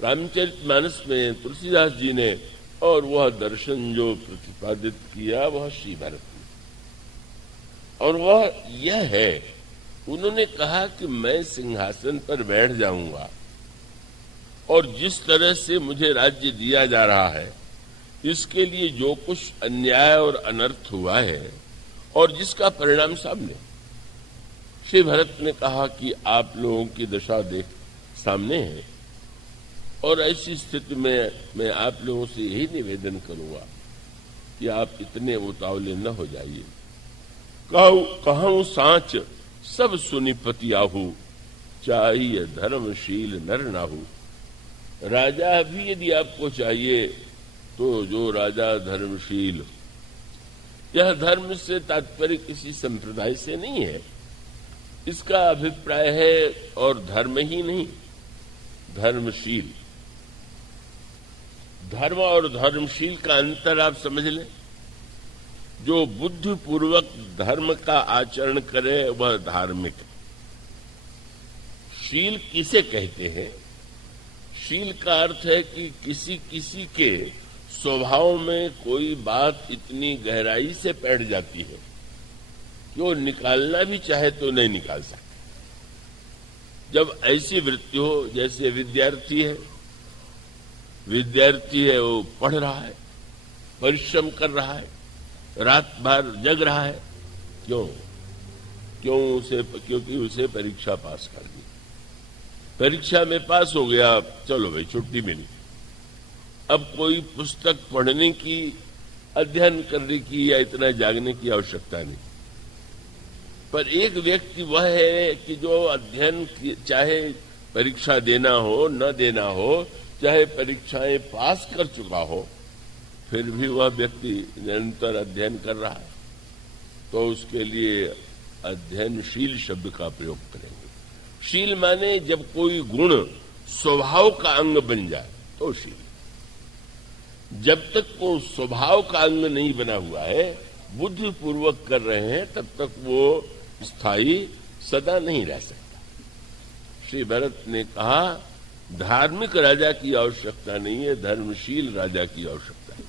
रामचरितमानस में तुलसीदास जी ने, और वह दर्शन जो प्रतिपादित किया वह श्री भरत ने, और वह यह है, उन्होंने कहा कि मैं सिंहासन पर बैठ जाऊंगा और जिस तरह से मुझे राज्य दिया जा रहा है, इसके लिए जो कुछ अन्याय और अनर्थ हुआ है और जिसका परिणाम सामने, श्री भरत ने कहा कि आप लोगों की दशा देख सामने है, और ऐसी स्थिति में मैं आप लोगों से यही निवेदन करूंगा कि आप इतने उतावले न हो जाइए। कहूं साच सब सुनि पति आहू, चाहिए धर्मशील नर नाहू। राजा भी यदि आपको चाहिए तो जो राजा धर्मशील, यह धर्म से तात्पर्य किसी संप्रदाय से नहीं है, इसका अभिप्राय है, और धर्म ही नहीं, धर्मशील। धर्म और धर्मशील का अंतर आप समझ लें। जो बुद्धिपूर्वक धर्म का आचरण करे वह धार्मिक है। शील किसे कहते हैं? शील का अर्थ है कि किसी किसी के स्वभाव में कोई बात इतनी गहराई से बैठ जाती है कि वो निकालना भी चाहे तो नहीं निकाल सकता। जब ऐसी वृत्ति हो, जैसे विद्यार्थी है वो पढ़ रहा है, परिश्रम कर रहा है, रात भर जग रहा है, क्योंकि उसे परीक्षा पास कर दी, परीक्षा में पास हो गया, चलो भाई छुट्टी मिली। अब कोई पुस्तक पढ़ने की, अध्ययन करने की या इतना जागने की आवश्यकता नहीं। पर एक व्यक्ति वह है कि जो अध्ययन चाहे परीक्षा देना हो न देना हो, चाहे परीक्षाएं पास कर चुका हो, फिर भी वह व्यक्ति निरंतर अध्ययन कर रहा है, तो उसके लिए अध्ययनशील शब्द का प्रयोग करेंगे। शील माने जब कोई गुण स्वभाव का अंग बन जाए तो शील। जब तक वो स्वभाव का अंग नहीं बना हुआ है, बुद्धिपूर्वक कर रहे हैं, तब तक वो स्थायी सदा नहीं रह सकता। श्री भरत ने कहा धार्मिक राजा की आवश्यकता नहीं है, धर्मशील राजा की आवश्यकता है।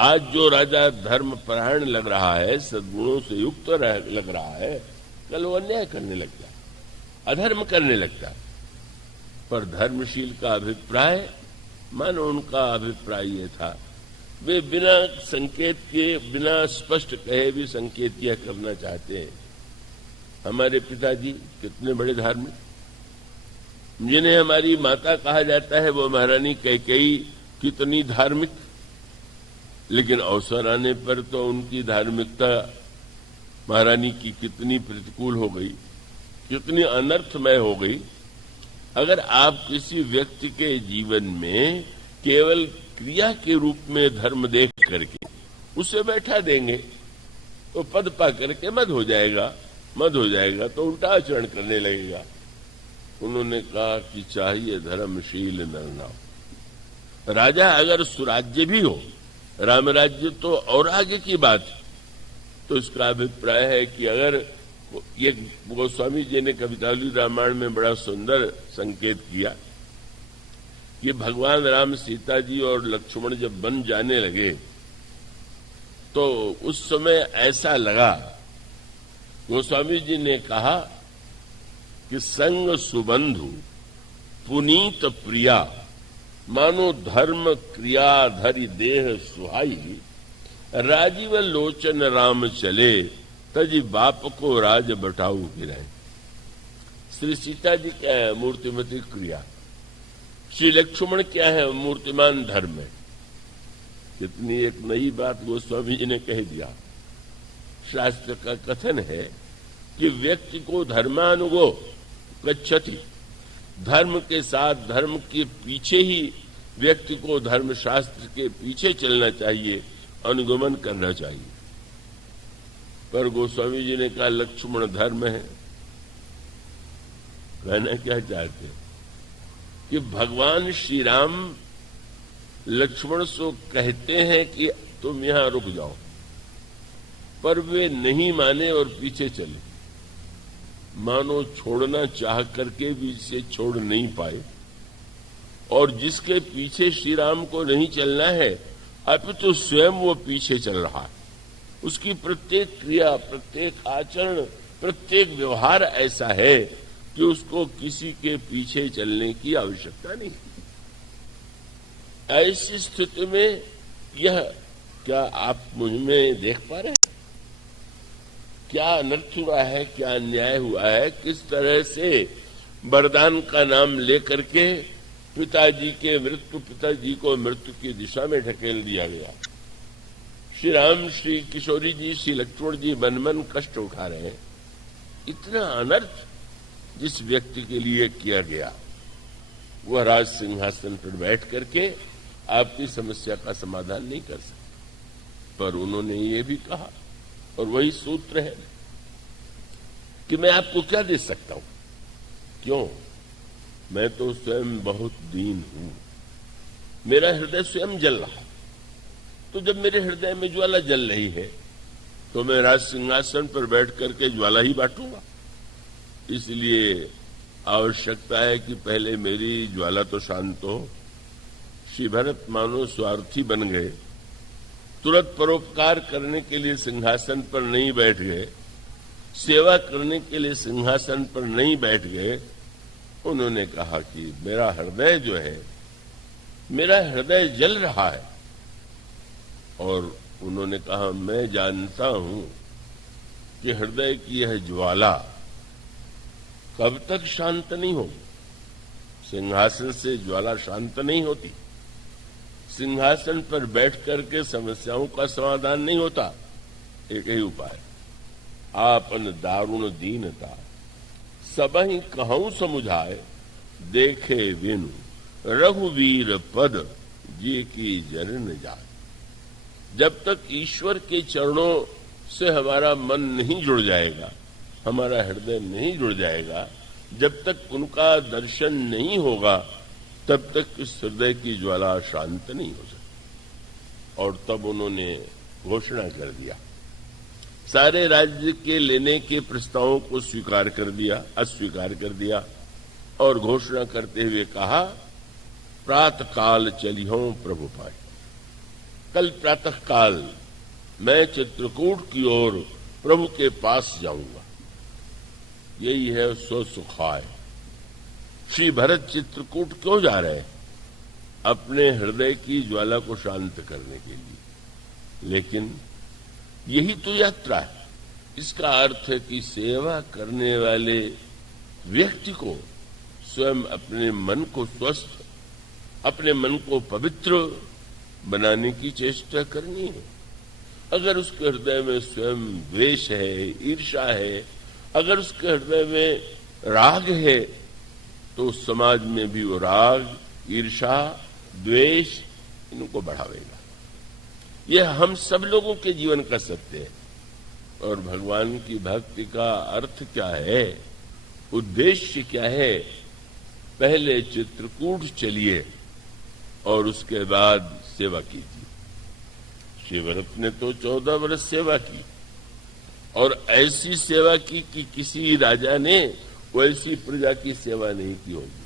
आज जो राजा धर्मपरायण लग रहा है, सद्गुणों से युक्त लग रहा है, कल वो अन्याय करने लगता है, अधर्म करने लगता है। पर धर्मशील का अभिप्राय, मानो उनका अभिप्राय ये था, वे बिना संकेत के, बिना स्पष्ट कहे भी संकेत यह करना चाहते हैं। हमारे पिताजी कितने बड़े धार्मिक, जिन्हें हमारी माता कहा जाता है, वो महारानी कैकेयी कितनी धार्मिक, लेकिन अवसर आने पर तो उनकी धार्मिकता महारानी की कितनी प्रतिकूल हो गई, कितनी अनर्थमय हो गई। अगर आप किसी व्यक्ति के जीवन में केवल क्रिया के रूप में धर्म देख करके उसे बैठा देंगे तो पद पा करके मद हो जाएगा तो उल्टा आचरण करने लगेगा। उन्होंने कहा कि चाहिए धर्मशील नर नाव। राजा अगर सुराज्य भी हो, राम राज्य तो और आगे की बात है, तो इसका अभिप्राय है कि अगर ये गोस्वामी जी ने कवितावली रामायण में बड़ा सुंदर संकेत किया कि भगवान राम, सीता जी और लक्ष्मण जब बन जाने लगे तो उस समय ऐसा लगा, गोस्वामी जी ने कहा कि संग सुबंधु पुनीत प्रिया, मानो धर्म क्रिया धरि देह सुहाई, राजीव लोचन राम चले, तजी बाप को राज बटाऊ गिराए। श्री सीता जी क्या है? मूर्तिमती क्रिया। श्री लक्ष्मण क्या है? मूर्तिमान धर्म है। कितनी एक नई बात गोस्वामी जी ने कह दिया। शास्त्र का कथन है कि व्यक्ति को धर्मानुगो गच्छति, धर्म के साथ, धर्म के पीछे ही व्यक्ति को धर्मशास्त्र के पीछे चलना चाहिए, अनुगमन करना चाहिए। पर गोस्वामी जी ने कहा लक्ष्मण धर्म है। कहना क्या चाहते हैं कि भगवान श्री राम लक्ष्मण से कहते हैं कि तुम यहां रुक जाओ, पर वे नहीं माने और पीछे चले। मानो छोड़ना चाह करके भी इसे छोड़ नहीं पाए और जिसके पीछे श्री राम को नहीं चलना है, अब तो स्वयं वो पीछे चल रहा है। उसकी प्रत्येक क्रिया, प्रत्येक आचरण, प्रत्येक व्यवहार ऐसा है कि उसको किसी के पीछे चलने की आवश्यकता नहीं। ऐसी स्थिति में यह क्या आप मुझ में देख पा रहे हैं? क्या अनर्थ हुआ है, क्या अन्याय हुआ है, किस तरह से वरदान का नाम लेकर के पिताजी को मृत्यु की दिशा में ढकेल दिया गया। श्री राम, श्री किशोरी जी, श्री लक्ष्मण जी मन मन कष्ट उठा रहे हैं। इतना अनर्थ जिस व्यक्ति के लिए किया गया, वह राज सिंहासन पर बैठ करके आपकी समस्या का समाधान नहीं कर सकते। पर उन्होंने ये भी कहा, और वही सूत्र है कि मैं आपको क्या दे सकता हूं। क्यों? मैं तो स्वयं बहुत दीन हूं, मेरा हृदय स्वयं जल रहा है। तो जब मेरे हृदय में ज्वाला जल रही है तो मैं राज सिंहासन पर बैठ करके ज्वाला ही बांटूंगा। इसलिए आवश्यकता है कि पहले मेरी ज्वाला तो शांत हो। श्री भरत मानो स्वार्थी बन गए, तुरंत परोपकार करने के लिए सिंहासन पर नहीं बैठ गए, सेवा करने के लिए सिंहासन पर नहीं बैठ गए। उन्होंने कहा कि मेरा हृदय जो है, मेरा हृदय जल रहा है। और उन्होंने कहा, मैं जानता हूं कि हृदय की यह ज्वाला कब तक शांत नहीं होगी। सिंहासन से ज्वाला शांत नहीं होती, सिंहासन पर बैठ करके समस्याओं का समाधान नहीं होता। एक ही उपाय, आपन दारुण दीनता सबहि कहूं समुझाए, देखे बिनु रघुवीर पद जी की जरन जाए। जब तक ईश्वर के चरणों से हमारा मन नहीं जुड़ जाएगा, हमारा हृदय नहीं जुड़ जाएगा, जब तक उनका दर्शन नहीं होगा, तब तक इस हृदय की ज्वाला शांत नहीं हो सकती। और तब उन्होंने घोषणा कर दिया, सारे राज्य के लेने के प्रस्तावों को अस्वीकार कर दिया और घोषणा करते हुए कहा, प्रातः काल चलिहो प्रभु पाए। कल प्रातः काल मैं चित्रकूट की ओर प्रभु के पास जाऊंगा। यही है सो सुखाय। श्री भरत चित्रकूट क्यों जा रहे हैं? अपने हृदय की ज्वाला को शांत करने के लिए। लेकिन यही तो यात्रा है। इसका अर्थ है कि सेवा करने वाले व्यक्ति को स्वयं अपने मन को स्वस्थ, अपने मन को पवित्र बनाने की चेष्टा करनी है। अगर उसके हृदय में स्वयं द्वेष है, ईर्ष्या है, अगर उसके हृदय में राग है, तो उस समाज में भी वो राग, ईर्ष्या, द्वेष इनको बढ़ावेगा। यह हम सब लोगों के जीवन का सत्य है। और भगवान की भक्ति का अर्थ क्या है, उद्देश्य क्या है? पहले चित्रकूट चलिए और उसके बाद सेवा कीजिए। श्री भरत ने तो 14 वर्ष सेवा की, और ऐसी सेवा की कि किसी राजा ने वैसी प्रजा की सेवा नहीं की होगी।